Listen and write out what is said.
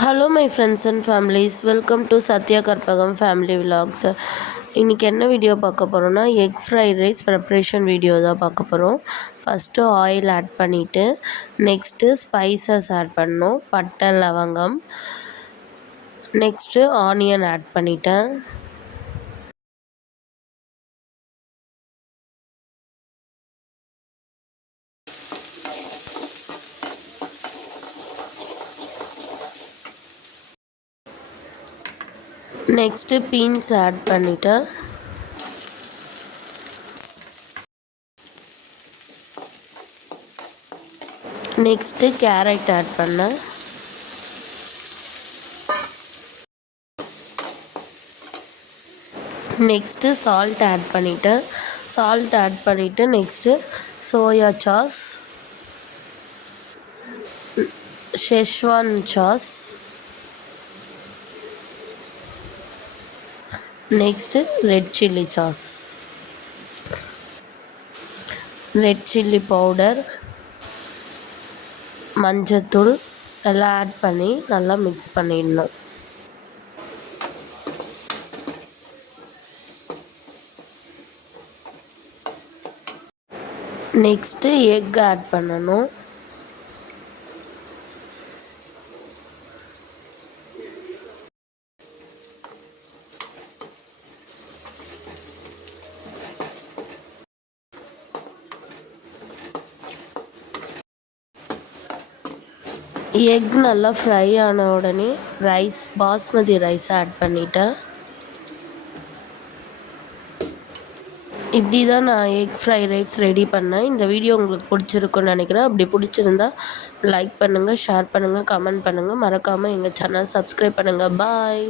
Hello my friends and families, welcome to Sathya Karpagam family vlogs. இன்றைக்கி என்ன வீடியோ பார்க்க போகிறோன்னா, egg fried rice preparation video தான் பார்க்க போகிறோம். ஃபஸ்ட்டு ஆயில் ஆட் பண்ணிவிட்டு நெக்ஸ்ட்டு ஸ்பைசஸ் ஆட் பண்ணணும். பட்டை, லவங்கம், நெக்ஸ்ட்டு ஆனியன் ஆட் பண்ணிட்டேன். நெக்ஸ்ட்டு பீன்ஸ் ஆட் பண்ணிட்டேன். நெக்ஸ்ட்டு கேரட் ஆட் பண்ணேன். நெக்ஸ்ட்டு சால்ட் ஆட் பண்ணிட்டேன். சால்ட் ஆட் பண்ணிவிட்டு next soya sauce, schezwan sauce, next red chilli sauce, red chilli powder, மஞ்சத்தூள் எல்லாம் ஆட் பண்ணி நல்லா மிக்ஸ் பண்ணிடணும். நெக்ஸ்ட்டு எக் ஆட் பண்ணணும். எக் நல்லா ஃப்ரை ஆன உடனே பாஸ்மதி ரைஸ் ஆட் பண்ணிட்டேன். இப்படி தான் நான் எக் ஃப்ரைட் ரைஸ் ரெடி பண்ணேன். இந்த வீடியோ உங்களுக்கு பிடிச்சிருக்குன்னு நினைக்கிறேன். அப்படி பிடிச்சிருந்தா லைக் பண்ணுங்கள், ஷேர் பண்ணுங்கள், கமெண்ட் பண்ணுங்கள். மறக்காமல் எங்கள் சேனல் சப்ஸ்கிரைப் பண்ணுங்கள். பாய்.